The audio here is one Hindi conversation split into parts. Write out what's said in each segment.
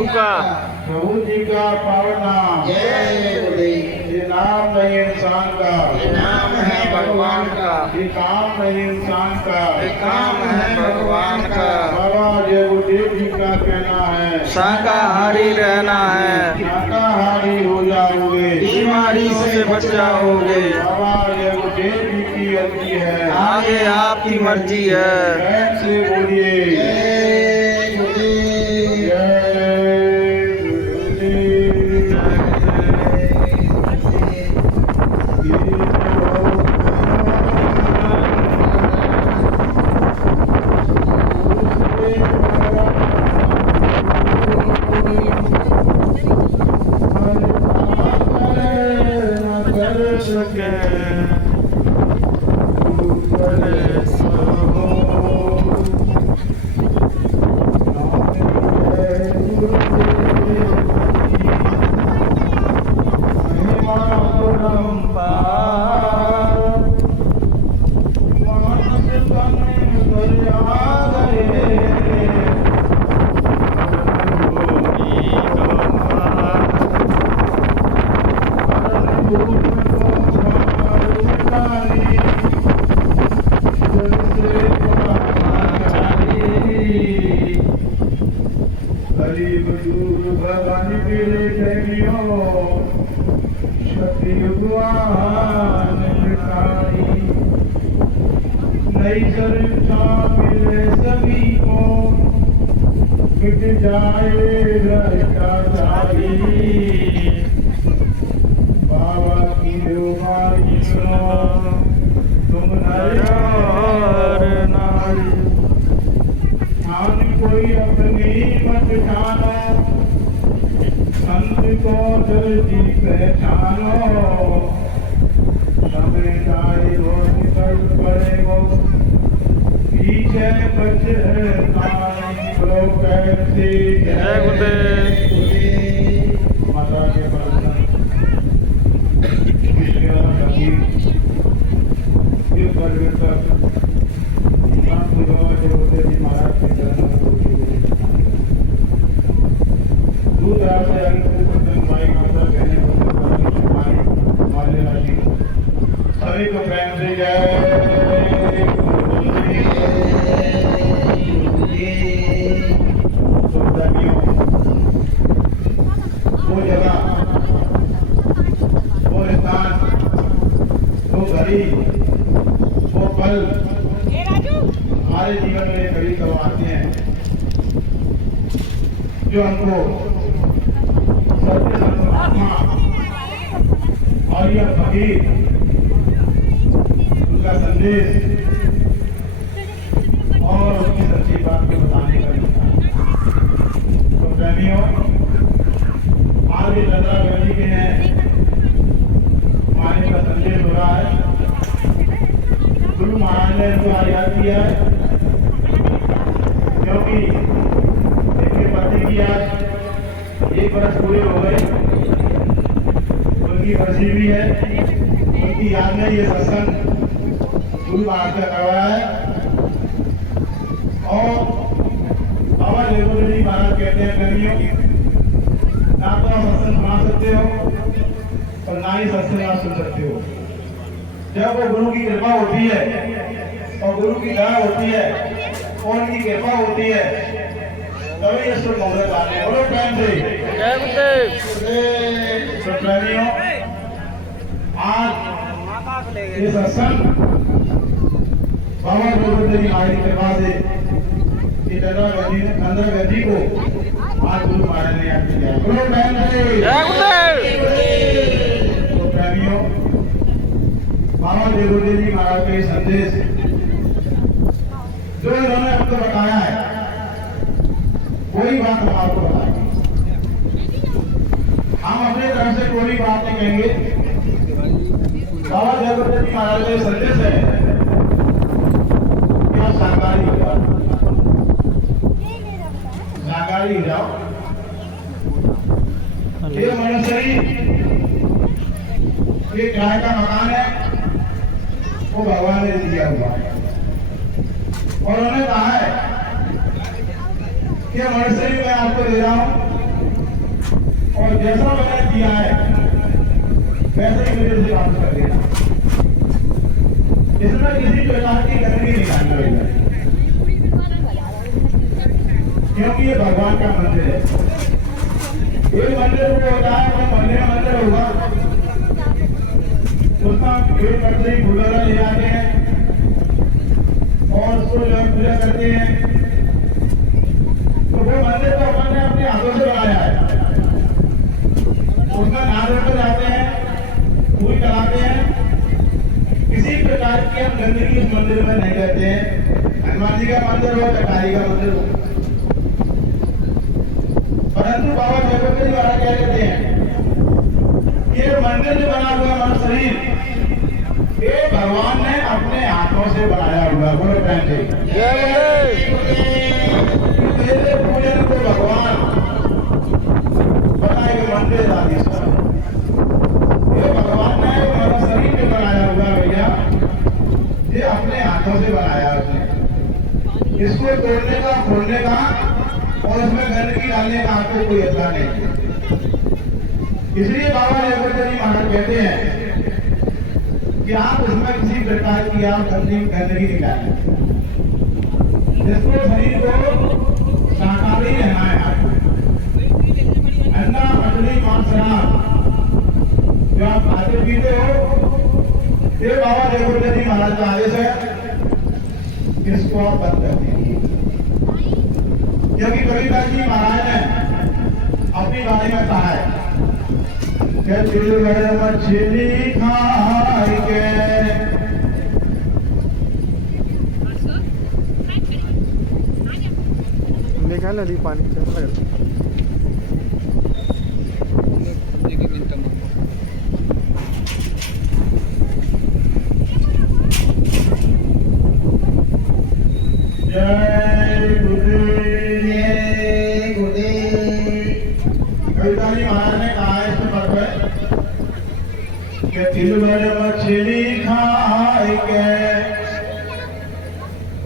प्रभु का, प्रभु जी का पावन नाम, जय गुरुदेव। ये नाम नहीं इंसान का, ये नाम है भगवान का, ये काम नहीं इंसान का, ये काम है भगवान का। बाबा जय गुरुदेव जी का कहना है, शाकाहारी रहना है, शाकाहारी हो जाओगे, बीमारी से बच जाओगे। बाबा जय गुरुदेव जी की अर्जी है, आगे आपकी मर्जी है। प्रेम से बोलिए जय गुरुदेव। जय गुरुदेव। नई चर्चा मिले सभी को, मिट जाए भ्रष्टाचारी। बाबा की बेवारी सुनो, तुम नर और नारी। ठान कोई अपनी मत ठानो, संत को दर्जी पहचानो। समझदारी हो निकल पड़ेगो, पीछे बचतानी लो कैसे। जय गुरुदेव। माता के बंधन ये परिवर्तन महाराज के चरणों में दूध से सभी को प्रेम से जय वो जगह, वो स्थान, वो घड़ी, वो पल हमारे जीवन में कभी कभी आते हैं जो हमको सत्य परमात्मा और यह फकीर उनका संदेश और उसकी सच्ची बात को बताने का मिलता है। तो प्रेमियों, आज ये लता गली के हैं, पानी का संदेश हो रहा है। गुरु महाराज ने इनको आजाद किया है, क्योंकि इनके पति की आज 1 बरस पूरे हो गए, उनकी बरसी भी है। उनकी याद में ये सत्संग गुरु महाराज ने करवाया है। और बाबा देवोदय जी महाराज कहते हैं, प्रेमियों, ना तो आप सत्संग सुना सकते हो और ना ही सत्संग आप सुन सकते हो। जब वो गुरु की कृपा होती है और गुरु की दया होती है और उनकी कृपा होती है, तभी इसको मोहब्बत आने। बोलो प्रेम से जय गुरुदेव। तो प्रेमियों, आज ये सत्संग बाबा देवोदय जी महाराज की कृपा से नंदा गद्दी को आज गुरु महाराज ने याद किया। बोलो प्रेम से जय गुरुदेव। तो प्रेमियों, बाबा देवोदय जी महाराज के संदेश जो इन्होंने हमको बताया है, कोई बात हम आपको बताएंगे। हम अपने तरफ से कोई बात नहीं कहेंगे। बाबा देवोदय जी महाराज का संदेश है कि आप शाकाहारी हो जाओ, शाकाहारी हो जाओ। ये मनुष्य ये किराए का मकान है, वो भगवान ने दिया हुआ है। और उन्होंने कहा है कि मनुष्य मैं आपको दे रहा हूं, जैसा मैंने दिया है वैसे ही मुझे उसे वापस कर देना। इसमें किसी प्रकार की गंदगी नहीं डालना भैया, क्योंकि ये भगवान का मंदिर है। ये मंदिर जो होता है वो मंदिर होगा, उसका पेड़ पत्ते फूलोरा ले जाते हैं और उसको जो पूजा करते हैं। तो वो मंदिर तो अपन ने अपने हाथों से बनाया है, उसमें नाम रखकर जाते हैं, फूल चढ़ाते हैं। किसी प्रकार की हम गंदगी उस मंदिर में नहीं करते हैं। हनुमान जी का मंदिर हो, कटारी का मंदिर हो, परंतु बाबा जयपति जी महाराज क्या कहते हैं, ये मंदिर जो बना हुआ हमारा शरीर, ये भगवान ने अपने हाथों से बनाया हुआ। बोलो प्रेम से जय गुरुदेव। पूजन को भगवान बनाए हुए मंदिर आदि सब ये भगवान ने हमारा शरीर जो बनाया हुआ भैया, ये अपने हाथों से बनाया उसने। इसको तोड़ने का, खोलने का और इसमें गंदगी डालने का आपको कोई असर नहीं। इसलिए बाबा जयपति जी महाराज कहते हैं कि आप उसमें किसी प्रकार की आप गंदगी नहीं डालें। जिसको शरीर को शाकाहारी रहना है, अंडा मछली मांस शराब जो आप खाते पीते हो, ये बाबा जयपति जी महाराज का आदेश है, इसको आप बंद कर दीजिए। क्योंकि कबीरदास जी महाराज ने अपनी वाणी में कहा है कि दिल में मछली खाई के निकाल नदी पानी से दिल भर मछली खाए के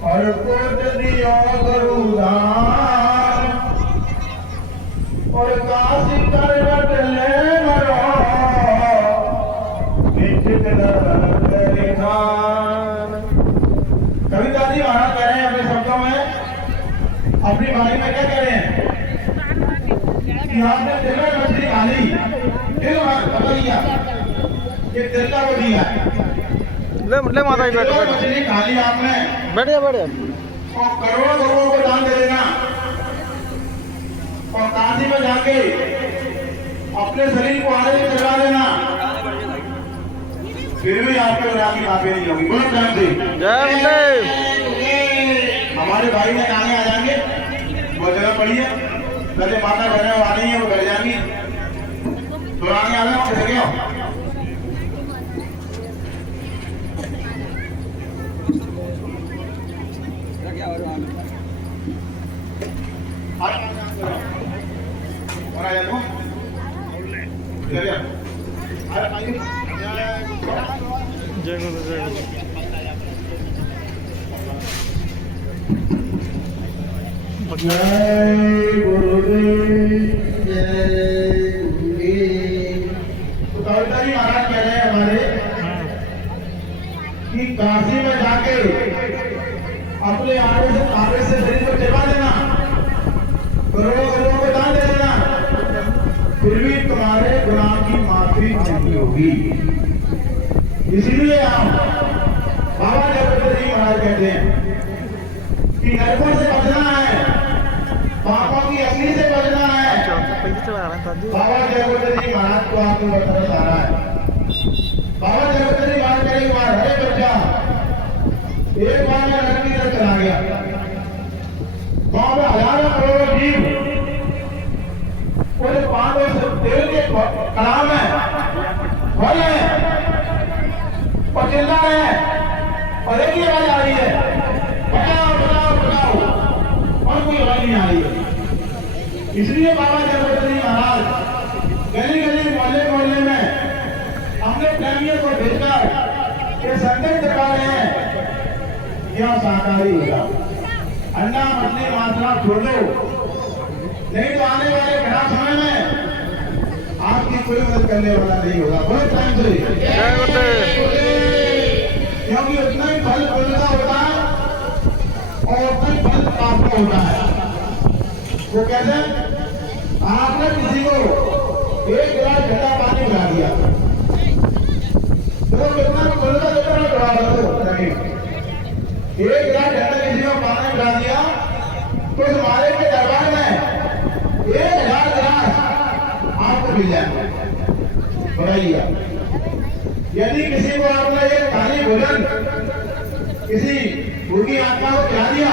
और कोट दियो करूदान और काशी करवट ले मरो निश्चित खान। कविता जी महाराज कह रहे हैं अपने शब्दों में, अपनी वाणी में क्या कह रहे हैं कि आपने दिल में मछली खा ली, दिल बताइए ये दिल का वो दिया है। ले माता जी बैठो मछली खा ली आपने, बैठिए बैठिए और करोड़ों करोड़ों को दान दे देना और काशी में जाके अपने शरीर को आगे से चढ़ा देना, फिर भी आपके रात की माफी नहीं होगी। बोलो प्रेम से जय गुरुदेव। हमारे भाई ने आगे आ जाएंगे, वो जगह पड़ी है, पहले माता बहने आ रही है, वो घर जाएंगी, थोड़ा आगे आ जाओ, कैसे क्या और आया तो जय गुरुदेव। जय गुरुदेव। जय गुरुदेव। तो कविता जी महाराज कह रहे हैं हमारे कि काशी में जाके अपने आगे से शरीर को चढ़ा देना, करोड़ों करोड़ों को दान दे देना, फिर भी तुम्हारे गुनाह की माफी नहीं होगी। इसीलिए आप बाबा जयपति जी महाराज कहते हैं कि नरकों से बचना है, पापों की अग्नि से बचना है। बाबा जयपति जी महाराज को आपको बताना चाह रहा है। बाबा जयपति जी महाराज का एक बार हरे बच्चा एक बार में नरक की तरफ चला गया, वहां पर हजारों करोड़ों जीव पूरे पांडवों से तेल के कड़ा में भरे और चिल्ला रहे हैं और एक ही आवाज आ रही है, बचाओ बचाओ बचाओ, और कोई आवाज नहीं आ रही है। इसलिए बाबा जयपति जी महाराज गली गली मोहल्ले मोहल्ले में अपने प्रेमियों को भेजकर ये संदेश दिखा रहे हैं, यह शाकाहारी होगा, अंडा मछली मांस छोड़ दो, नहीं तो आने वाले खराब समय में कोई मदद करने वाला नहीं होगा। बहुत टाइम से जय गुरुदेव। क्योंकि उतना ही फल मिलना होता है और उतना ही फल प्राप्त होता है। वो कहते हैं आपने किसी को एक गिलास ठंडा पानी पिला दिया तो कितना मिलता कितना बढ़ा नहीं। एक गिलास ठंडा किसी को पानी पिला दिया तो हमारे के दरबार में 1000 गिलास आपको मिल जाएगा। बताइए यदि किसी को आपने एक थाली भोजन किसी भूखी आत्मा को खिला दिया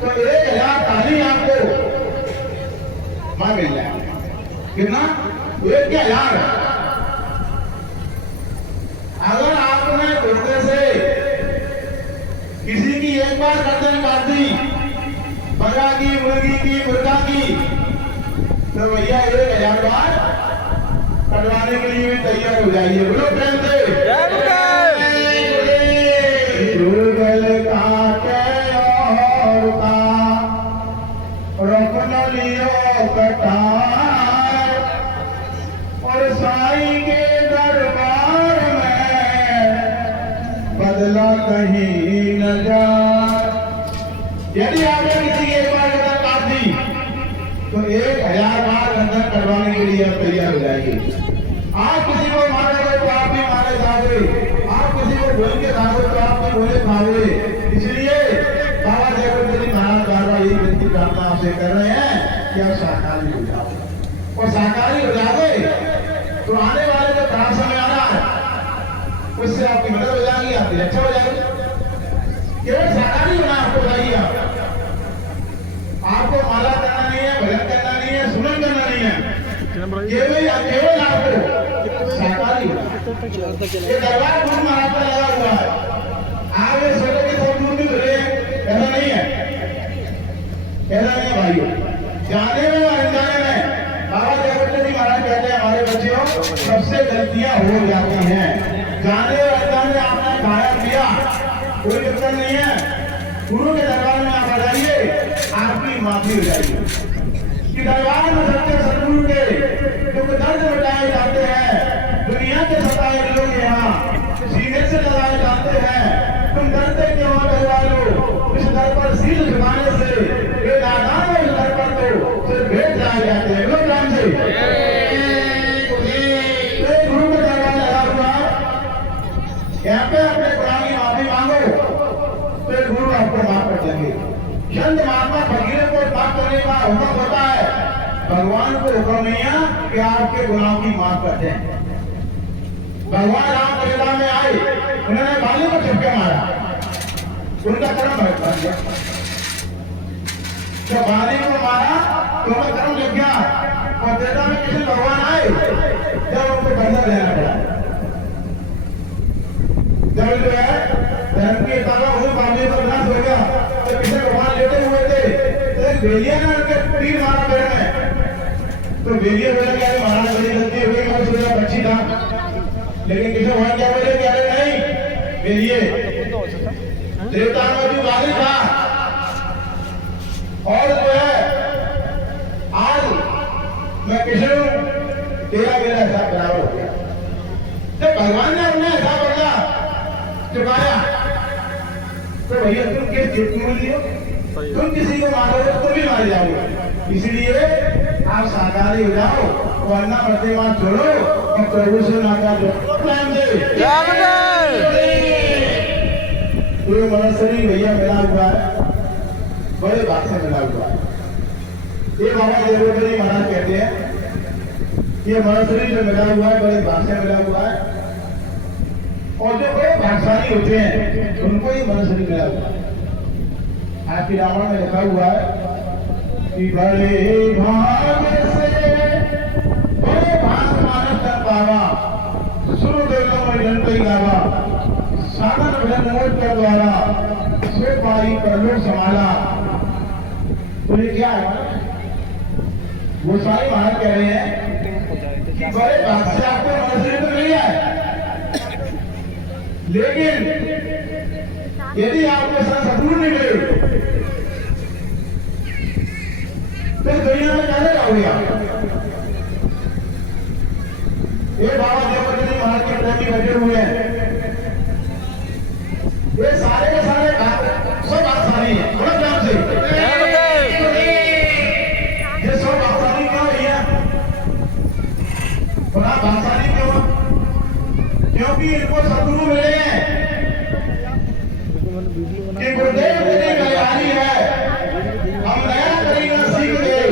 तो 1000 थाली आपको वहां मिल जाएगा। कितना? 1000। अगर आपने गुर्दे से किसी की एक बार गर्दन काट दी, बकरा की, मुर्गी की, मुर्गा की, तो भैया 1000 बार कटवाने के लिए भी तैयार हो जाइए। बोलो प्रेम से गूगल काटे और का रखन लियो कटार और साईं के दरबार में बदला कहीं न जा। यदि आपने किसी की एक बार गर्दन काट दी तो 1000 बार गर्दन कटवाने के लिए आप तैयार हो जाएंगे। आप किसी को मारेंगे तो आप भी मारे जाओगे, आप किसी को बोल के खाओगे तो आप भी बोले खाओगे। इसलिए बाबा जयगुरु महाराज बाबा यही विनती प्रार्थना आपसे कर रहे हैं कि आप शाकाहारी हो जाओ और शाकाहारी हो जाओगे तो आने वाले जो खराब समय आ रहा है उससे आपकी मदद हो जाएगी, आपकी रक्षा हो जाएगी। केवल शाकाहारी होना आपको बताइए। आपको माला करना नहीं है, भजन करना नहीं है, सुमन करना नहीं है, केवल आपको शाकाहारी होना। ये दरबार गुरु महाराज का लगा हुआ है। आप ये सोचो कि सब दूर भी धुले, ऐसा नहीं है, ऐसा नहीं है भाइयों। जाने में और अनजाने में बाबा जयगुरु जी महाराज कहते हैं हमारे बच्चों सबसे गलतियां हो जाती हैं। जाने और अनजाने आपने खाया पिया कोई दिक्कत नहीं है, गुरु के दरबार में आप आ जाइए, आपकी माफी हो जाएगी। कि दरबार में सच्चे सदगुरु के दुख दर्द मिटाए जाते हैं। दुनिया के सताए लोग यहाँ सीने से लगाए जाते हैं। तुम डरते क्यों हो दरबारो? इस दर पर सील झुकाने से ये नादान इस दर पर तो सिर्फ भेंट जाए जाते हैं। लोग जान से गुरु का दरबार लगा हुआ यहाँ पे अपने गुनाह की माफी मांगो तो गुरु आपको माफ कर देंगे। संत महात्मा फकीरों को माफ करने का हुक्म होता है, भगवान को हुक्म नहीं है कि आपके गुनाहों की माफ कर दें। भगवान राम त्रेता में आए, उन्होंने बाली को छक्के मारा, उनका कर्म बन गया। जब बाली को मारा तो उनका कर्म लग गया और त्रेता में किसी भगवान आए जब उनको बंधन लेना पड़ा। जब जो है धर्म की ताला हुई, बाली का विनाश हो गया तो किसी भगवान लेटे हुए थे तो एक बेलिया ने उनके तीर मारा पैर में। तो बेलिया बोला कि अरे महाराज बड़ी गलती हो गई, मैं सोचा बच्ची था। लेकिन किसी भगवान क्या बोले कि अरे नहीं बेलिए देवता में भी बाली था और जो है आज मैं किसी तेरा मेरा हिसाब बराबर हो गया। जब भगवान ने अपने हिसाब बदला चुकाया तो भैया तुम केस जीत क्यों लियो? तुम किसी को मारोगे तो तुम भी मारे जाओगे। इसलिए आप शाकाहारी हो जाओ, वरना मरते वहां छोड़ो और प्रभु से नाता जोड़ो। टाइम से तो मनसरी भैया मिला हुआ है, बड़े भाग से मिला हुआ है। ये बाबा जयगुरु जी महाराज कहते हैं ये मनसरी जो मिला हुआ है बड़े भाग से मिला हुआ है और जो बड़े भागशाली होते हैं उनको ही मनसरी मिला हुआ है। आपकी रावण में लिखा हुआ है कि बड़े भाग से बड़े भाग मानस कर पावा, सुर देवों में जनता गावा, साधन भजन मोट कर द्वारा, सो पाई कर लो संभाला। तो ये क्या है? वो सारे महाराज कह रहे हैं कि बड़े भाग से आपको मनसरी तो मिल है, लेकिन यदि आपके साथ सदगुरु नहीं मिले तो दुनिया में कैसे जाओगे आप? बड़ा भाषानी क्यों? क्योंकि इनको सदगुरु मिले हैं कि गुरुदेव तेरी गलियारी है, हम नया तरीका सीख गए।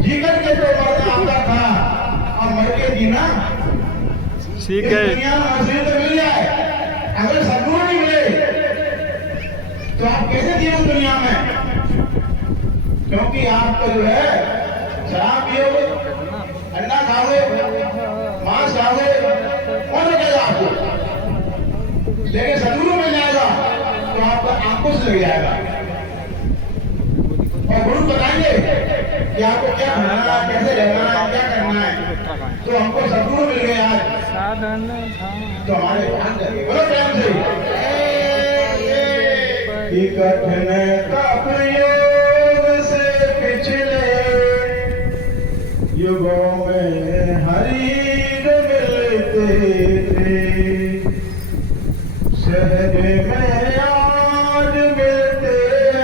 जीवन के तो मरना आता था, हम मर के जीना ठीक इस है। दुनिया में असली तो मिल जाए। अगर सदगुरु नहीं मिले तो आप कैसे जिए दुनिया में? क्योंकि आपका जो है शराब पियोगे, अंडा खाओगे, मांस खाओगे, कौन रोकेगा आपको? लेकिन सदगुरु मिल जाएगा तो आपका अंकुश लग जाएगा और गुरु बताएंगे कि आपको क्या खाना है, कैसे रहना है, क्या करना है। तो हमको सदगुरु मिल गए आज तो हमारे ध्यान देंगे। बोलो प्रेम से कि कठिन तप योग से पिछले युगों में हरि मिलते थे, सहज में आज मिलते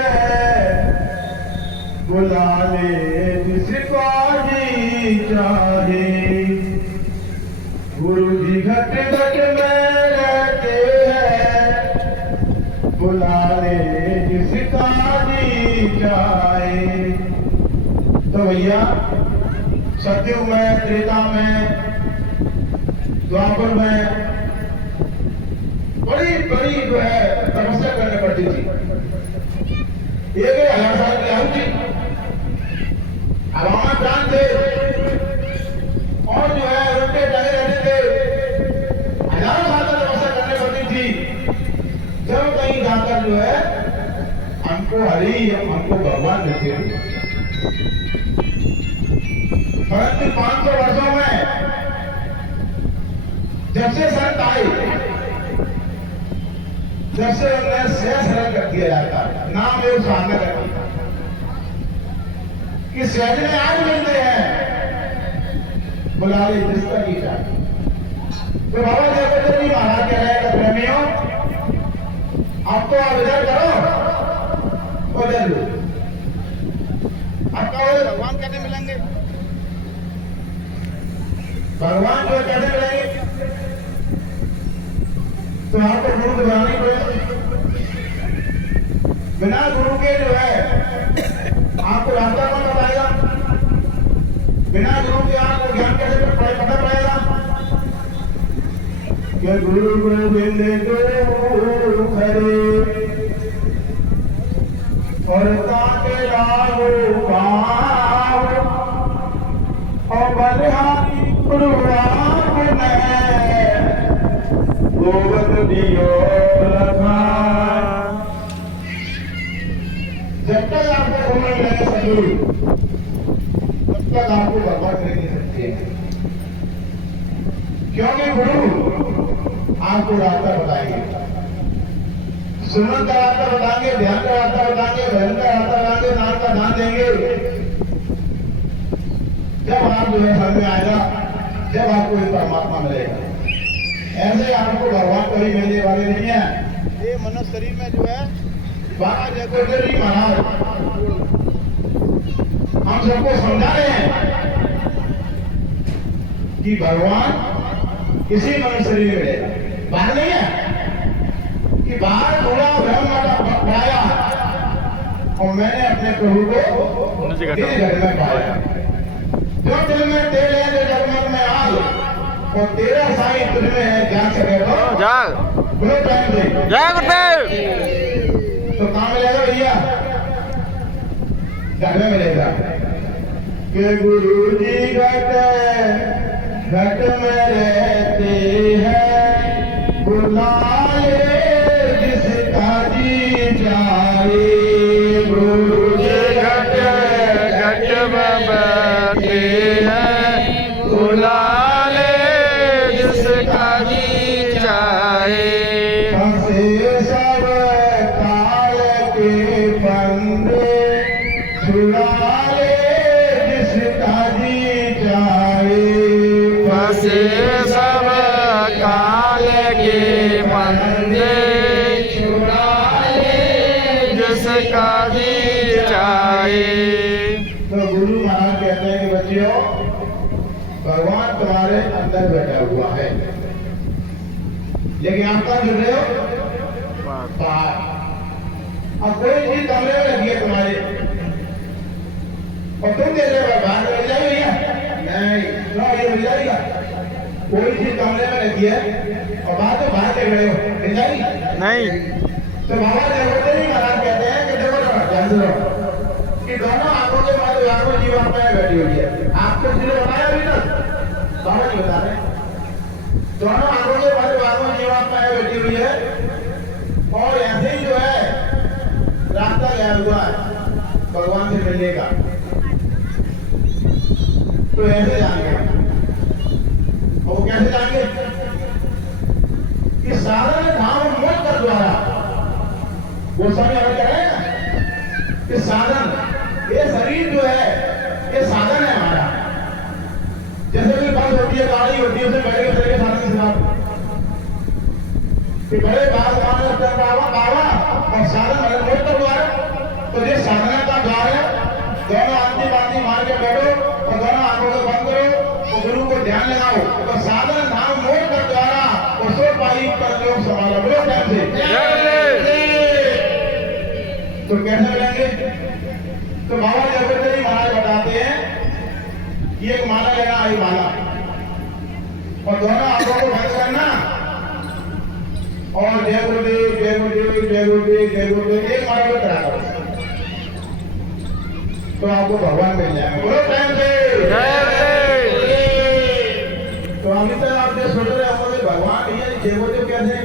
हैं, बुला ले जिसको जी चाहे। गुरु जी घट घट में रहते हैं, बुला ले जिसका जी चाहे। तो भैया सतयुग में, त्रेता में, द्वापर में बड़ी बड़ी जो है तपस्या करनी पड़ती थी। 1000 साल की आयु थी, अब हमारे प्राण थे और जो है रोटे लगे रहते थे। 1000 साल तक तपस्या करनी पड़ती थी, जब कहीं जाकर जो है हमको हरि, हमको भगवान मिलते थे। परंतु 500 वर्षों में जब से संत आए, जब से उन्हें सहज सरल कर दिया जाता, नाम एवं साधना कर दिया कि सहज में आज मिलते हैं, बुला ले जिसका की चाहे। तो बाबा जयप्रकाश जी महाराज कह रहे हैं प्रेमियों, आप तो आप इधर करो उधर लो। आपका भगवान कैसे मिलेंगे? भगवान जो कैसे मिलेंगे? तो आपको गुरु बुलानी पड़ेगी। बिना गुरु के जो है आपको रास्ता कौन बताएगा? बिना गुरु के आपको ज्ञान कैसे पता पड़ेगा? कि गुरु गोविंद गुरु खरे और ताके लागो पाव और बलिहारी गुरुआप ने गोवत दियो लखा। जब तक आपको समझ नहीं सदगुरु, तब तक आपको भगवान कर नहीं सकते। क्योंकि गुरु आपको रास्ता बताएंगे, सुनन का रास्ता बताएंगे, ध्यान का रास्ता बताएंगे, भजन का रास्ता बताएंगे, नाम का ध्यान देंगे। जब आप जो है समझ में आएगा, जब आपको ये परमात्मा मिलेगा। ऐसे आपको भगवान कभी मिलने वाले नहीं है। ये मनुष्य शरीर में जो है बाबा जयप्रकाश जी महाराज हम सबको समझा रहे हैं कि भगवान किसी मनुष्य शरीर में मिलेगा, बाहर नहीं है कि बाहर थोड़ा भ्रम पाया और मैंने अपने प्रभु को तेरे घर में पाया। जो दिल में तेरे है, जो जगमग में आग और तेरा साई तुझ में है, जान सके तो जाग बोलो टाइम से जय गुरुदेव। तो कहाँ मिलेगा भैया? घर में मिलेगा। कि गुरु जी घट घट में रहते हैं, बुला ले जिसका जी चाहे। गुरु जी घट घट में बैठे हैं, बुला ले जिसका जी चाहे। फंसे सब काल के फंदे, छुड़ा ले जिसका जी चाहे। फंसे सब काल के फंदे, छुड़ा ले जिसका जी चाहे। तो गुरु महाराज कहते हैं कि बच्चियों भगवान तुम्हारे अंदर बैठा हुआ है, लेकिन आप कहाँ गिर रहे हो? बाहर। अब कोई चीज कमरे में लगी है तुम्हारे और तुम कह रहे हो बाहर मिल जाएगी भैया? नहीं, क्यों ये मिल जाएगा? कोई चीज कमरे में लगी है और बाहर देख रहे हो, मिल जाएगी? नहीं। तो बाबा जगवंतरी महाराज कहते हैं कि देखो ध्यान से कि दोनों आंखों के बाद आंखों जीवात्मा में बैठी हुई है। आपको जिन्हें बताया अभी तक बाबा जी बता रहे हैं, दोनों आंखों के बाद आंखों जीवात्मा में बैठी हुई है और ऐसे ही जो है रास्ता गया हुआ है भगवान से मिलने का। तो ऐसे जाएंगे, वो कैसे जाएंगे? कि साधन धाम मोक्ष का द्वारा, वो समय और कह रहे हैं कि साधन, ये शरीर जो है ये साधन है हमारा। जैसे भी बस होती है, गाड़ी होती है, उसे बैठ के चले साधन के साथ कि बड़े बात बाबा और साधन अलग मोक्ष का द्वार। तो ये साधना का द्वार है। दोनों आंटी बांटी मार के बैठो और दोनों आंखों को बंद करो और गुरु को ध्यान लगाओ। तो साधन धाम मोक्ष का द्वारा उसो पाई कर योग संभालो। बोलो टाइम से तो कैसे मिलेंगे? तो बाबा जगवंतरी महाराज बताते हैं कि एक माला लेना, आई माला, और दोनों आंखों को बंद करना और जय गुरुदेव जय गुरुदेव जय गुरुदेव जय गुरुदेव एक माला को करा करो तो आपको भगवान मिल जाएंगे। बोलो टाइम से। तो अभी तक आप जो सोच रहे होंगे भगवान ये जय गुरुदेव कैसे?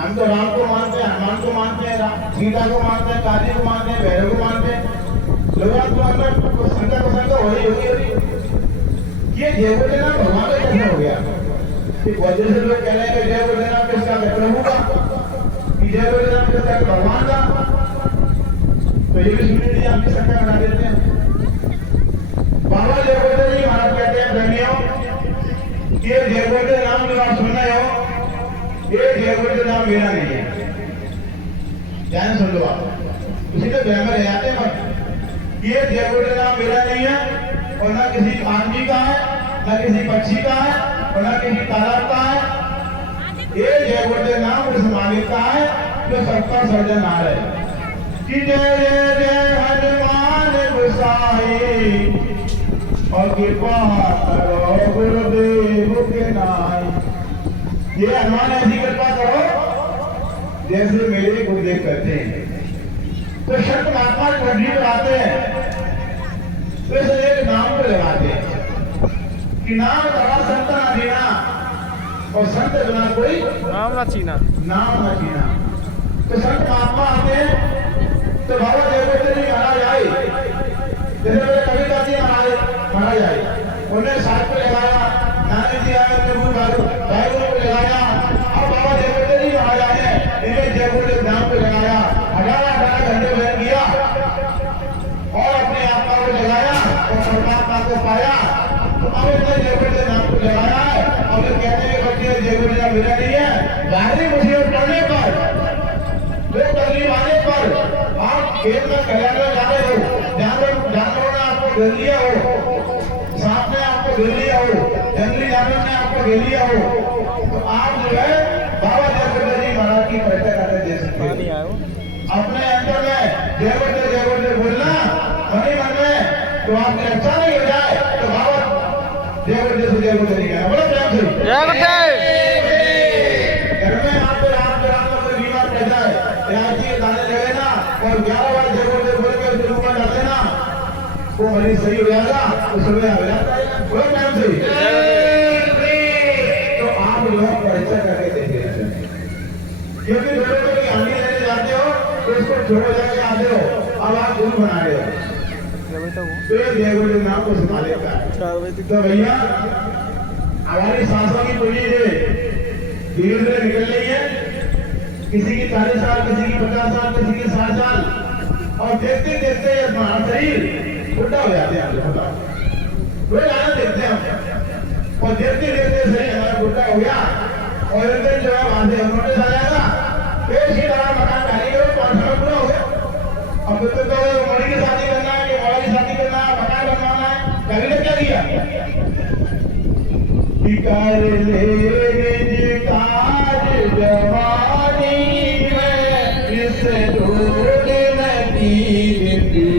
हम तो राम को मानते हैं, हनुमान को मानते हैं, सीता को मानते हैं, काली को मानते हैं, भैरव को मानते हैं। लोग तो अंदर शंका हो रही होगी ये जय बोले नाम भगवान का कैसे हो गया? कि वजह से लोग कह रहे हैं कि जय बोले नाम किसका? प्रभु का। कि जय बोले नाम किसका? भगवान का। तो ये भी सुन लीजिए, हम भी शंका बना देते हैं। बाबा जगवंतरी महाराज कहते हैं प्रेमियों, ये जय बोले नाम जो आप सुन रहे हो, ये जयगुरु नाम मेरा नहीं है। ध्यान सुन लो आप, उसी तो भ्रम में जाते हैं। ये जयगुरु नाम मेरा नहीं है और ना किसी आदमी का है, ना किसी पक्षी का है और ना किसी तालाब का है। ये जयगुरु नाम उस मालिक का है जो सबका सर्जनहार है। कि जय जय जय हनुमान गोसाई और कृपा करो गुरुदेव के नाई। ये हनुमान ऐसी कृपा करो जैसे मेरे गुरुदेव करते हैं। तो संत महात्मा कंठी लगाते हैं तो इस एक नाम को लगाते हैं कि नाम बड़ा संत ना जीना और संत बिना कोई नाम ना चीना, नाम ना जीना। तो संत महात्मा आते हैं तो बाबा जगवंतरी महाराज आए, जैसे मेरे कविता जी महाराज आए, उन्हें साथ को लगाया, नानी जी आए, उन्हें भाई को लगाया। अब बाबा जगवंतरी महाराज आए, इन्हें जयगुरु नाम को लगाया, 18 घंटे बहन किया और अपने आत्मा को लगाया और परमात्मा को पाया। तो अब इन्हें जयगुरु नाम को लगाया है। अब ये कहते हैं बच्चे जयगुरु नाम मिला नहीं है। बाहरी मुसीबत पड़ने पर, जो तकलीफ आने पर, आप खेत में खलिहान जा रहे हो, जानवरों ने आपको घेर लिया हो, सांप ने आपको घेर लिया हो, जंगली जानवर ने आपको घेर लिया हो, तो आप जो है बाबा जगवंतरी महाराज की परिचय करके दे सकते हो। अपने अंदर में जयगुरु बोलना मन ही मन में, तो आपकी रक्षा नहीं हो जाए तो बाबा जयगुरु से जयगुरु कहना। बोलो प्यार से घर में आपको राम कोई बीमार पड़ जाए, इलाज के दाने लगे ना और 11 बार जयगुरु बोल के उसके मुंह में डाल देना, वो मरीज सही हो जाएगा, तो सुबह आ जाता है। बोलो प्यार से। तो आप लोग परिचय करके देते हैं, क्योंकि लोगों को आंधी लेने जाते हो तो उसको छोड़ जाके आते हो, अब आप गुरु बना रहे हो। तो ये जयगुरु नाम को संभाले का। तो भैया हमारी सांसों की पूंजी से धीरे धीरे निकल रही है, किसी की 40 साल, किसी की 50 साल, किसी की 60 साल, और देखते देखते हमारा शरीर बुढ़ा हो जाते हैं। रोज आना देखते हैं हम, और देखते देखते शरीर हमारा बुढ़ा हो गया और एक दिन जो है वहां से नोटिस आ जाएगा, फिर सीधा मकान खाली करो, 5 साल पूरा हो गया। अब तो मरी की शादी करना है कि बड़ा की शादी करना है, मकान बनवाना है, कभी ने क्या किया? कर ले निज काज जवानी में इस ढूंढ में की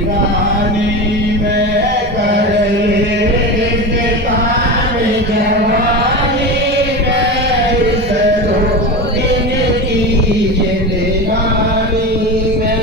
गानी में कर ले निज काज जवानी में इस ढूंढ की गानी में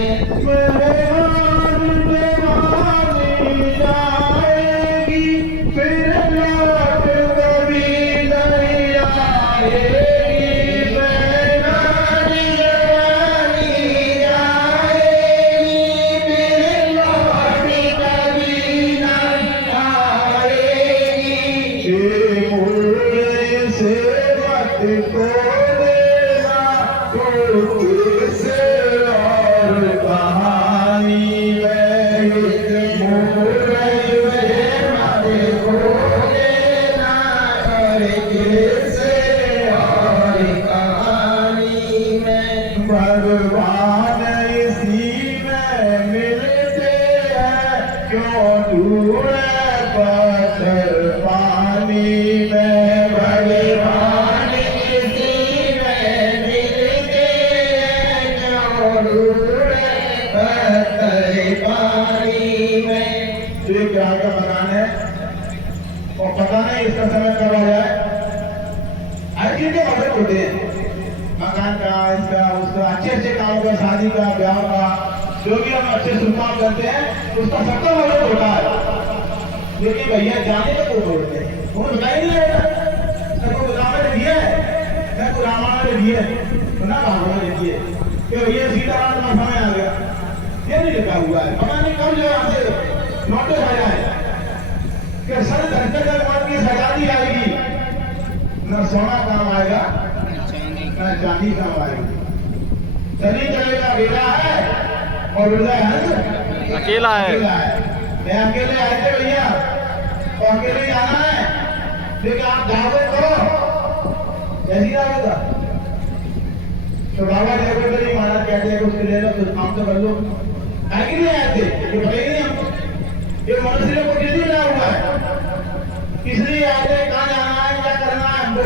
भगवान इसी में मिलते हैं क्यों दूर पत्थर पानी में भगवान इसी में मिलते हैं क्यों दूर पत्थर पानी में। ये क्या का मकान है और पता नहीं इसका समय कब आ जाए। आखिर के मदद होते हैं मकान का इसका उसका अच्छे कामों का शादी का ब्याह का जो भी हम अच्छे शुरुआत करते हैं उसका सबका मदद होता है। लेकिन भैया जाने का को बोलते हैं उन्हें बताया नहीं जाएगा न कोई रामा ने दिया है न कोई रामायण ने दिया है ना भागवत ने दिए कि भैया सीताराम का समय आ गया ये नहीं लिखा हुआ है। पता नहीं कब जो यहाँ से नोटिस आया है कि सर धरते तक की सजा दी आएगी न सोना काम आएगा चांदी का आएगी। चली चलेगा बेटा है और हृदय अकेला है। मैं अकेले आए थे भैया तो अकेले ही आना है लेकिन आप जाओगे तो ऐसी आएगा तो बाबा जगदीश महाराज कहते हैं उसके लिए तो काम तो कर लो आगे नहीं आए थे ये पता ही नहीं हमको ये मनुष्य को किसी मिला हुआ है इसलिए आए थे कहाँ जाना है क्या करना है हमको।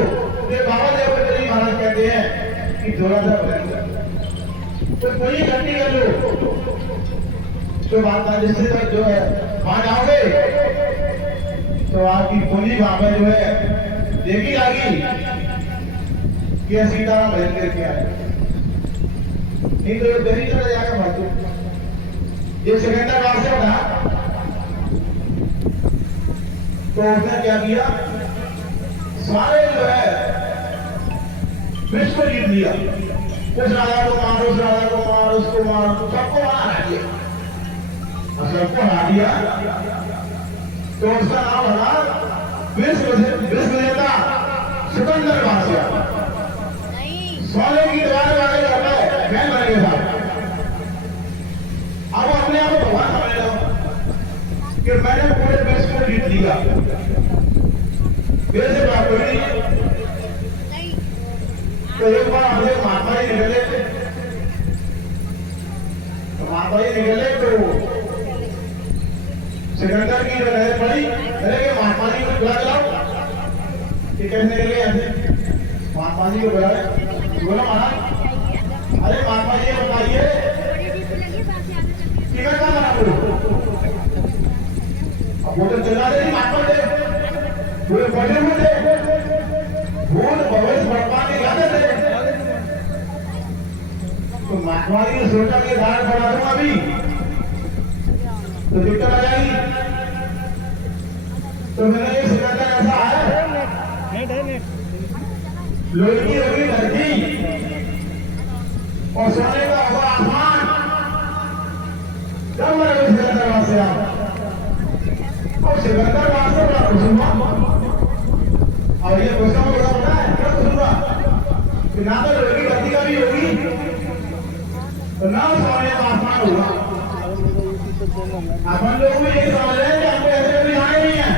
ये बाबा जगदीश महाराज कहते हैं कि थोड़ा सा भजन कर तो कोई गलती कर लो तो बात जिससे जो है वहां जाओगे तो आपकी पूंजी वहां पर जो है देगी लागी कि सीताराम भजन करके आए नहीं तो दरी चला जाएगा मत। ये सिकंदर वासे था तो उसने क्या किया सारे जो है विश्व जीत लिया। उस राजा को मार उस राजा को मार उसको मार सबको हरा दिया और सबको हरा दिया तो उसका नाम हरा विश्व नेता सिकंदर वासिया। सोने की दीवार वाले घर में मैं बने साहब अब अपने आप को भगवान समझ लो कि मैंने पूरे विश्व को जीत लिया मेरे से बात कोई नहीं। तो एक बार हमारे महात्मा जी निकले तो महात्मा जी निकले तो सिकंदर की नजर पड़ी अरे महात्मा जी को बुला लाओ कि कैसे निकले ऐसे महात्मा जी को बुलाए बोला महाराज अरे महात्मा जी बताइए कि मैं कहाँ बना बोलूं अब वो तो चला रही महात्मा जी पूरे बड़े हुए भूल भविष्य वर्तमान के गाते थे तो महात्मा जी ने सोचा कि धार बढ़ा दूं अभी तो दिक्कत आ जाएगी। तो मैंने ये सिकंदर ऐसा है लोहे की रंगी धरती और सोने का हुआ आसमान जब मेरे सिकंदर वहां से आया और सिकंदर वहां से बड़ा खुश हुआ और ये गुस्सा पता है क्या खुश हुआ कि ना तो लोहे की धरती का भी होगी तो ना सोने का आसमान होगा। अपन लोग भी यही समझ रहे हैं कि हमको ऐसे कभी आए नहीं है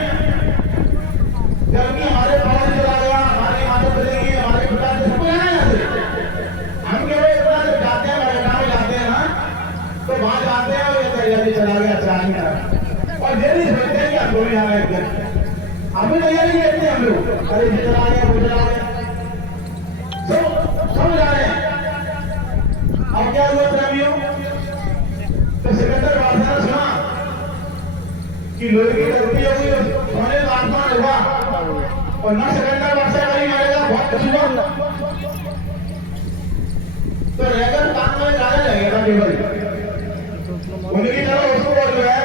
जबकि हमारे पढ़ा चला गया हमारे माता चलेगी हमारे पिता से सबको यहाँ ऐसे हम केवल इतना जब जाते हैं घटना में जाते हैं ना तो वहां जाते हैं और ये जल्दी चला गया चार मिनट और ये नहीं सोचते कि हमको भी आना एक दिन अभी तैयारी करते हैं हम लोग, अरे जिधर आ गया उधर आ गया, समझ आ रहे हैं। अब क्या हुआ प्रेमियों, तो सिकंदर बादशाह ने सुना कि लोहे की धरती होगी तो सोने का आसमान होगा, और न सिकंदर बादशाह कहीं मारेगा, बहुत अच्छी बात। तो रहकर कान में गाने लगेगा केवल उनकी तरह उसको जो है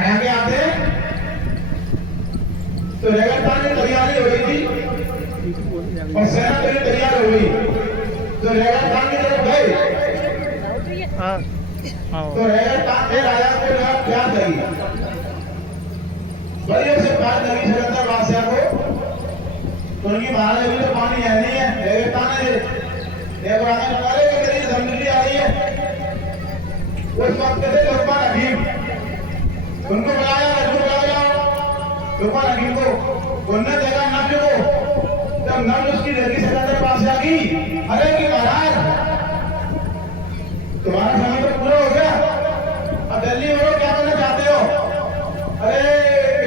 आगे आते हैं। तो रेगिस्तान की तैयारी हो रही थी और सेना के लिए तैयार हो गई, तो रेगिस्तान की तरफ गए। तो रेगिस्तान के राजा को जब प्यास लगी, बड़ी से प्यास लगी सिकंदर बादशाह को, तो उनकी महाराज अभी तो पानी है नहीं है, रेगिस्तान है, एक राजा बता रहे कि मेरी जिंदगी आ रही है। उस वक्त से लुकमान हकीम उनको बुलाया, लुकमान हकीम को उन्होंने देखा नब्ज को, जब नब्ज उसकी लड़की सिकंदर बादशाह की, अरे कि महाराज तुम्हारा समय तो पूरा हो गया, अब जल्दी बोलो क्या करना चाहते हो। अरे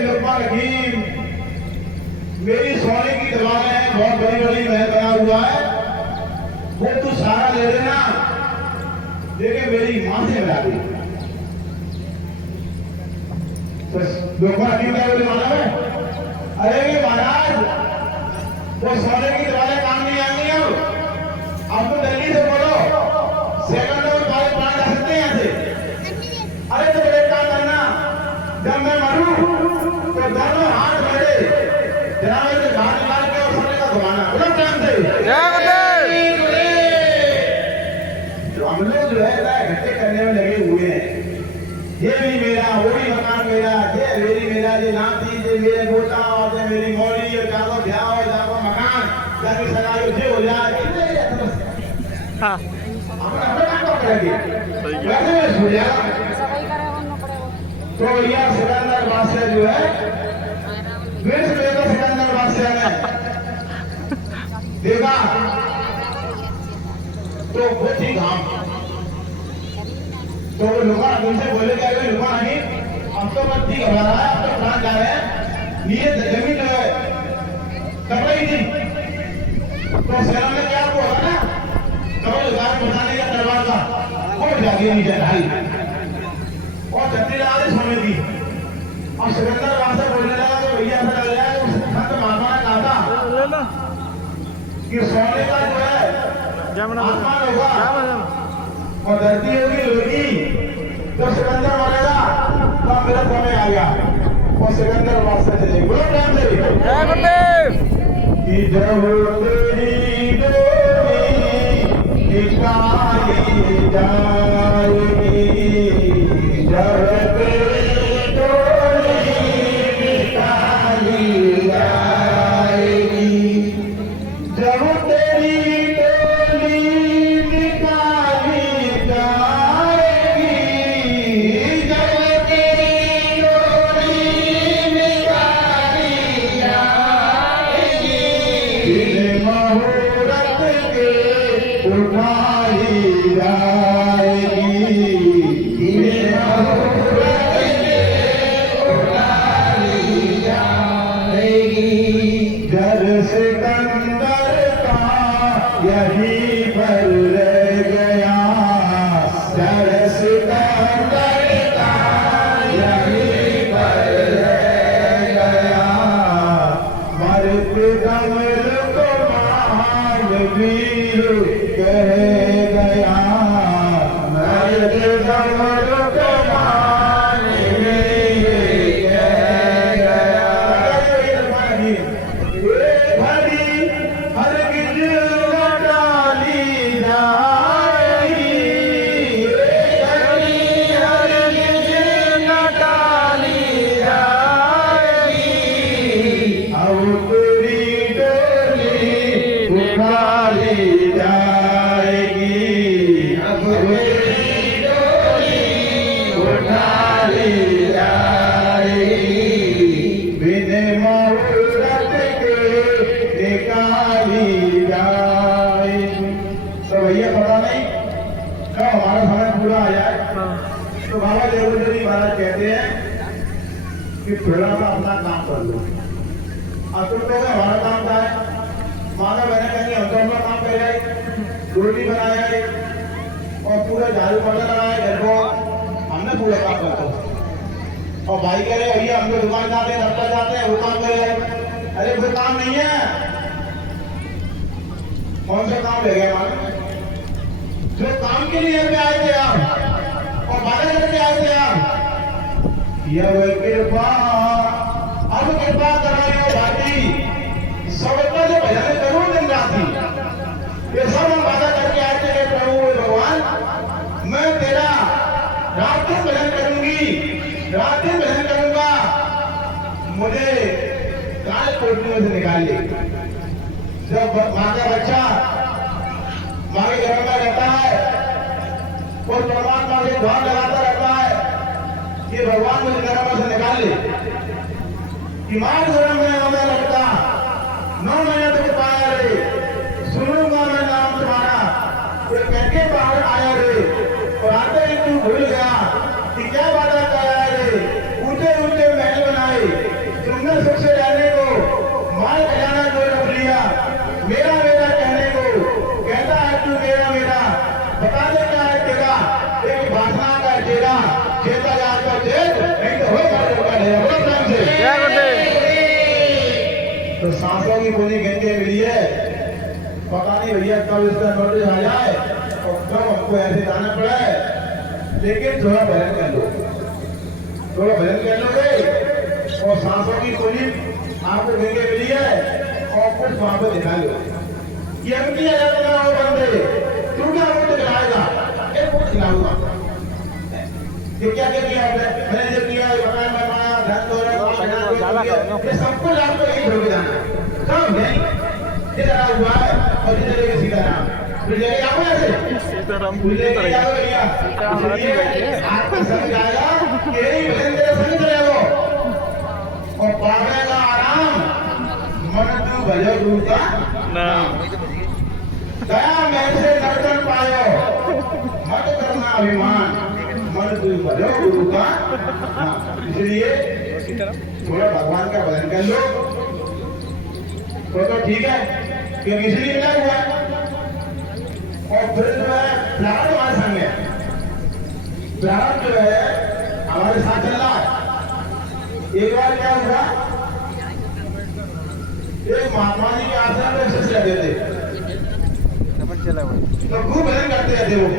लुकमान हकीम मेरी सोने की दीवारें हैं, बहुत बड़ी बड़ी महल बना हुआ है, वो तू सारा ले लेना, लेकिन मेरी मां से मिला दी। तो लुकमान हकीम क्या बोले माना है, अरे महाराज वो सोने की दीवारें काम नहीं आएंगी, अब तो दिल्ली से बोलो सेकंड में तुम्हारे प्राण जा सकते हैं यहाँ से। अरे तो बड़े काम करना, जब मैं मरूं तो दोनों हाथ मेरे जनाब से बाहर निकाल के और सोने का घुमाना, बोलो टाइम से हम लोग जो है ना इकट्ठे करने में लगे हुए हैं, ये भी मेरा, वो भी मकान मेरा, ये मेरी मेरा, ये नाती, ये मेरे पोता, और ये मेरी मौली, ये जागो ब्याह हो, जागो मकान, जाके सगाई उठे हो जाए, हाँ अपना काम तो करेंगे, वैसे में सो जाएगा। तो यह सिकंदर बादशाह जो है, फिर से देखो सिकंदर बादशाह ने देखा तो वो ठीक हाँ, तो वो लुकमान उनसे बोले क्या लुकमान हकीम अब तो बस ठीक हो रहा है, अब तो प्राण जा रहे हैं, नीचे जमीन जो है कब रही थी, तो सेना में क्या हुआ ना, कभी उदार बचाने का दरवाजा वो जाके नीचे ढाई और छतरी लगा दी सोने की। और सिकंदर बादशाह बोलने लगा तो भैया ऐसा लग रहा है संत महात्मा ने कहा था कि सोने का जो है आसमान होगा और धरती होगी लोही, जब सिकंदर मरेगा तो मेरा समय आ गया और सिकंदर बादशाह चले बोलो टाइम से कि जब तेरी डोली निकाली जाएगी, जब तेरी डोली निकाली जाएगी, जब तेरी यही पर रह गया, यही पर रह गया, मरते दम लुकमान वीर कह गया, मरते दम लुकमान वीर कह गया। भरी हरगिज तो बाबा देवजी महाराज कहते हैं कि थोड़ा सा अपना काम कर लो, असुर को हमारा काम था माता बहने कहेंगे हम तो अपना काम कर रहे रोटी बनाए और पूरा झाड़ू पोछा लगाए घर को हमने पूरा काम करता और भाई कह रहे भैया हम तो दुकान जाते हैं दफ्तर जाते हैं वो काम कर रहे अरे वो काम नहीं है कौन सा काम ले गए हमारे जो काम के लिए पे आए थे आप और बाधा करके आए थे आप यह कृपा अब कृपा कराए भाई सबका जो भजन करो दिन राती ये सब हम वादा करके आए थे प्रभु भगवान मैं तेरा रात दिन भजन करूंगी रात दिन भजन करूंगा मुझे काल कोठरी से निकाल ले जब माँ का बच्चा माँ के घर में रहता है और परमात्मा से ध्यान लगाता रहता है कि भगवान मुझे गर्भ से निकाल ले कि माँ गर्भ में हमें लगता 9 महीने तक पाया रे सुनूंगा मैं नाम तुम्हारा कोई कहके बाहर आया रे और आते ही तू भूल गया कि क्या वादा कराया रे ऊंचे ऊंचे महल बनाए तुमने सुख से रहने को माल खजाना जो रख लिया मेरा मेरा कहने को कहता है तू मेरा मेरा बता दे क्या है तेरा एक भाषा का तेरा चेता याद का चेत नहीं तो हो तो सांसों की पूरी घंटे मिली है पता नहीं भैया कब इसका नोटिस आ जाए और कब हमको ऐसे जाना पड़े लेकिन थोड़ा भजन कर लो थोड़ा भजन कर लोगे और सांसों की पूरी आपको घंटे मिली है और कुछ वहां पर दिखा लो ये हम किया जाता है बंदे तू क्या मुझे खिलाएगा एक कुछ खिलाऊंगा ये क्या किया आपने मैंने जो किया मकान बनाया धन दौलत ये सब कुछ आपको यही छोड़ जाना सब नहीं इधर हुआ है और इधर एक सीताराम फिर जाके आओ ऐसे सीताराम फिर जाके आओ भैया आपको समझ आया कि यही भजन तेरे संग चले वो और पावेगा आराम मन तू भजो गुरु का नाम दया में से नर्तन पायो मत करना अभिमान मन तू भजो गुरु का इसलिए थोड़ा भगवान का भजन कर लो तो ठीक है क्योंकि इसलिए मिला हुआ है और फिर जो है प्रारंभ हमारे संग है प्रारंभ जो है हमारे साथ चल रहा है एक बार क्या हुआ एक महात्मा जी के आश्रम में शिष्य रहते थे तो खूब भजन करते रहते वो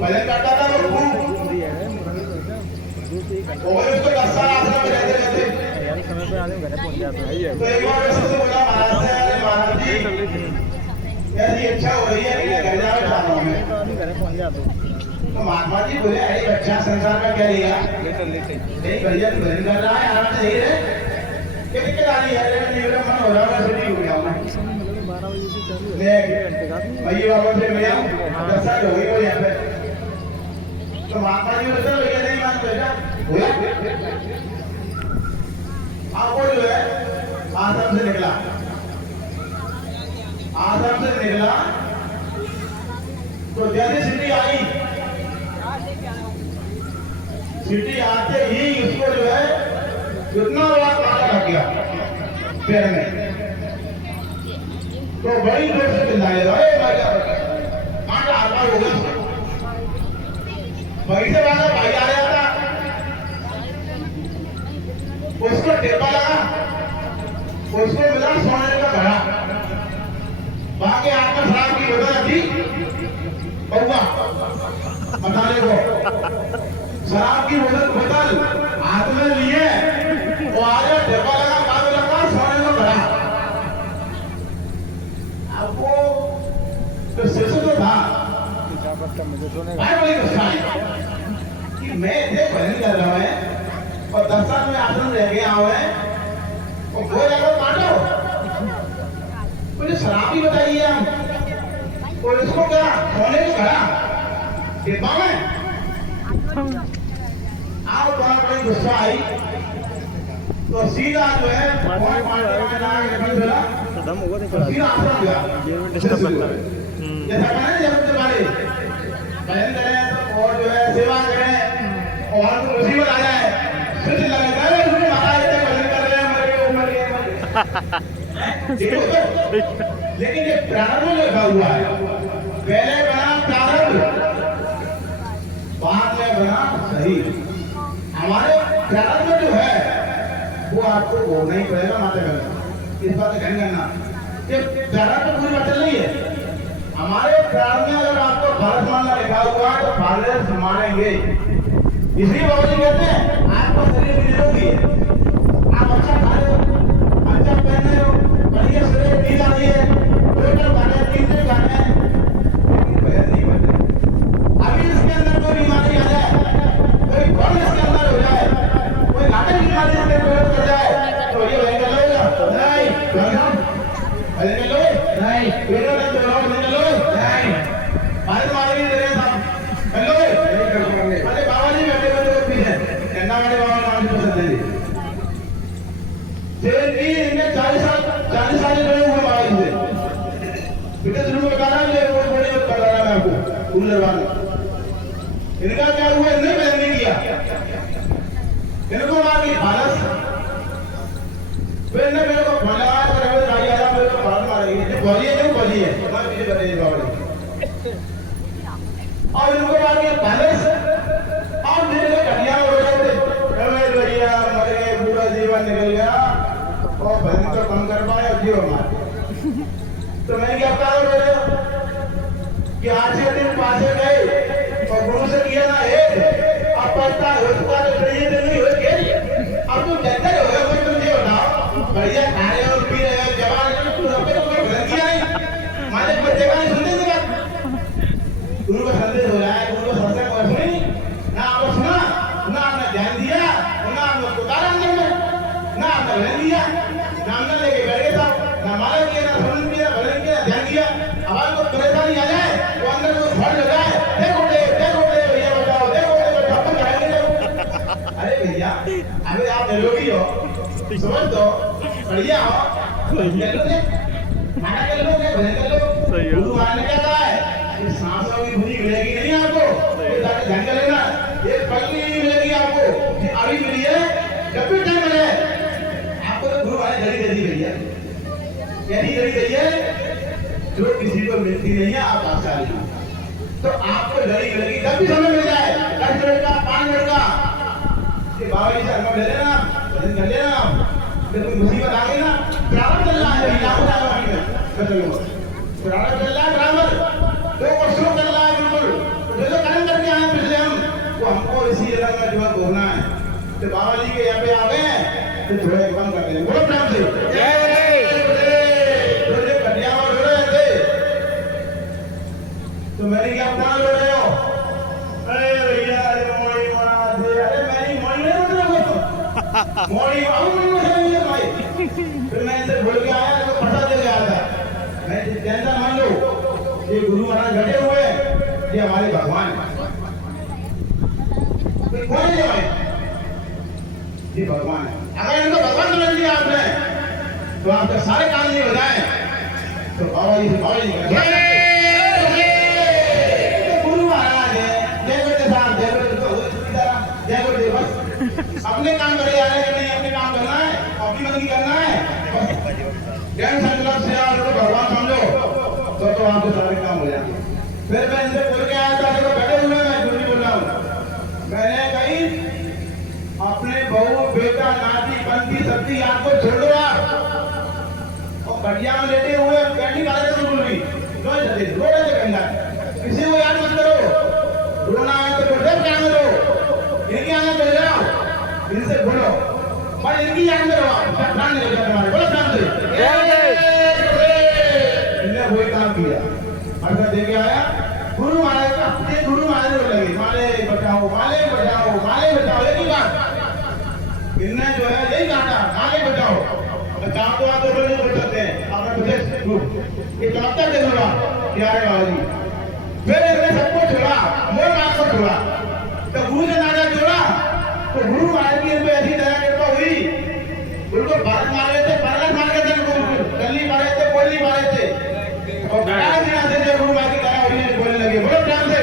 भजन करता था वो खूब और उसको 10 साल आश्रम में रहते रहते तो एक बार शिष्य बोला महाराज जी ऐसी इच्छा हो रही है कि घर जाना चाहता हूँ मैं तो महात्मा जी बोले अरे बच्चा संसार में क्या लेगा नहीं भैया तू भजन कर रहा है आराम से यही रहे कितनी गाड़ी है मेरा मन हो रहा है छुट्टी हो गया भैया बाबा से मिला 10 साल हो गई हो यहाँ पे तो महात्मा जी बोले भैया नहीं मानते बोला आपको जो है आश्रम से निकला आश्रम से निकला तो जैसे सिटी आई सिटी आते ही उसको जो है इतना बड़ा कांटा लग गया पैर में तो बड़ी जोर से चिल्लाएगा कांटा हल्का हो गया वहीं से वाला भाई आ रहा था उसको टेपा लगा उसको मिला सोने का घड़ा बाकी आपका शराब की बोतल थी बउआ मसाले को शराब की बोतल हाथ में लिए वो आगे टेपा लगा बाद लगा सोने का घड़ा अब वो तो शिशु तो था बड़ी गुस्सा कि मैं इतने भजन कर रहा है और 10 साल में आश्रम रह गया है और वो जाकर काटो मुझे शराब ही बताइए हम और इसको क्या सोने को घड़ा डिब्बा में आप बड़ी गुस्सा आई तो सीधा जो है सीधा आश्रम गया जैसा कहना जब तुम्हारे भजन करें और जो है सेवा करें और मुसीबत आ जाए फिर लगता है महाराज भजन कर रहे हैं देखो तो, लेकिन ये प्रारंभ में लिखा हुआ है, पहले बना प्रारंभ, बाद में बना सही। हमारे प्रारंभ में जो है वो आपको भोगना ही पड़ेगा माता पिता, इस बात का ध्यान करना। ये प्रारंभ तो पूरी बात चल रही है। हमारे प्रारंभ में अगर आपको भारत मानना लिखा हुआ है तो भारत संभालेंगे। इसलिए बाबा जी कहते हैं आपका शरीर भी निरोगी है, आप अच्छा खा रहे हो, अच्छा पहन रहे हो, बढ़िया शरीर नींद आ रही है, टोटल खाने तीन दिन खाने, लेकिन भय नहीं बन रहे। अभी इसके अंदर कोई बीमारी आ जाए, कोई फल इसके अंदर हो जाए, कोई घातक बीमारी इसके प्रयोग कर जाए तो ये भय कर लोगे नहीं, भय कर लोगे नहीं, पेड़ों ने तो लोग नहीं लोगे नहीं, भारत मारे नहीं दे रहे साहब कर लोगे नहीं कर पाएंगे। अरे बाबा जी बैठे बैठे तो पीछे ठंडा वाले बाबा नाम से पसंद है जी इनमें 40 साल बड़े हुए बाबा जी से बेटा शुरू बता रहा है वो बड़े बता रहा है मैं आपको कूलर वाला इनका क्या हुआ इन्हें बयान नहीं किया इनको मार ली भारत फिर ने मेरे को बोला और हमें गाड़ी आया मेरे को बाहर मारेगी ये बोली है हमारे पीछे बैठे बाबा जी और इनको मार के भारत और धीरे घटिया हो रहे थे रमेश भैया मर गए पूरा जीवन निकल गया और भजन तो कम कर पाए और जीव हमारे तो मैंने क्या कहा मेरे कि आज के दिन पासे गए और गुरु से किया ना अब पढ़ता हो चुका तो चाहिए तो नहीं हो गए अब तुम बेहतर हो गए कोई तुम ये बताओ बढ़िया खा रहे हो पी रहे हो जवान तुम अपने को भजन किया नहीं मालिक बच्चे का नहीं सुनते थे बात गुरु का संदेश हो रहा है गुरु का सत्संग और सुनी ना आपको सुना ना आपने ध्यान दिया ना आपने उतारा अंदर में ना आपने भजन दिया ना हमने लेके बैठ गए साहब ना माला किया ना सुन किया भजन किया ध्यान किया अब आपको परेशानी आ जाए तो अंदर को फट लगाए देखो भैया बताओ देखो अपन करेंगे अरे भैया अभी आप निरोगी हो समझ दो बढ़िया हो कर लोगे खाना कर लोगे भजन कर लो गुरु महाराज ने क्या कहा है इस सांसों की भूख मिलेगी नहीं आपको ये जाके ध्यान कर लेना ये पल नहीं मिलेगी आपको कि अभी मिली है जब भी टाइम मिले आपको तो गुरु महाराज घड़ी दे दी भैया यही घड़ी दी है जो किसी को मिलती नहीं है आप आसानी तो आपको घड़ी मिलेगी जब भी समय मिल जाए 10 मिनट का 5 मिनट का ये बाबा जी से अनुमति ले लेना भजन कर लेना जब कोई मुसीबत आ गई ना प्रारंभ चल रहा है प्रारंभ चल रहा है बराबर तो वो शुरू चल रहा है बिल्कुल जो कर्म करके आए पिछले हम वो हमको इसी जगह में जो है भोगना है तो बाबा जी के यहाँ पे आ गए तो थोड़ा कम कर देंगे बोलो प्रेम से तो मैंने क्या कहा लो रहे हो अरे भैया अरे मोड़ी मारा दे अरे मैंने मोड़ी नहीं बोल रहा हूं मोड़ी आऊं नहीं भाई फिर मैं इनसे बोल के आया तो पता चल गया था मैं टेंशन मान लो ये गुरु महाराज बैठे हुए ये हमारे भगवान है कौन है भाई ये भगवान है अगर इनको भगवान समझ लिया आपने तो आपके सारे काम नहीं हो जाए तो बाबा जी से बाबा जी अपने काम करे जा रहे हैं नहीं अपने काम करना है अपनी बंदगी करना है ज्ञान संकल्प से आप भगवान समझो तो आपके सारे काम हो जाएंगे फिर मैं इनसे बोल के आया था देखो बैठे हुए मैं झूठ नहीं बोल रहा हूँ मैंने कही अपने बहू बेटा नाती बंदी सबकी याद को छोड़ दो आप और बढ़िया में लेटे हुए बैठी बात से बोल रही रोने से कहना किसी को याद मत करो रोना है तो बोले क्या करो इनकी आगे चले जाओ इनसे बोलो पर इनकी याद में रहो प्राण ले जाओ तुम्हारे बोलो प्राण से इन्हें वही काम किया अर्थ दे के आया गुरु महाराज का ये गुरु महाराज को लगे माले बचाओ एक ही बात इनने जो है यही कहा माले बचाओ बचाओ तो आप नहीं बच सकते हैं आपने विशेष ये चमत्कार देख लो प्यारे बाबा जी फिर इन्होंने सबको छोड़ा मोर बात को छोड़ा तो गुरु ने नारा जोड़ा तो गुरु महाराज की इनको ऐसी दया कृपा हुई उनको भारत मार रहे थे परगट मार रहे थे उनको गली मारे थे कोयली मारे थे और गुरु महाराज की दया हुई बोलने लगे बोलो प्यार से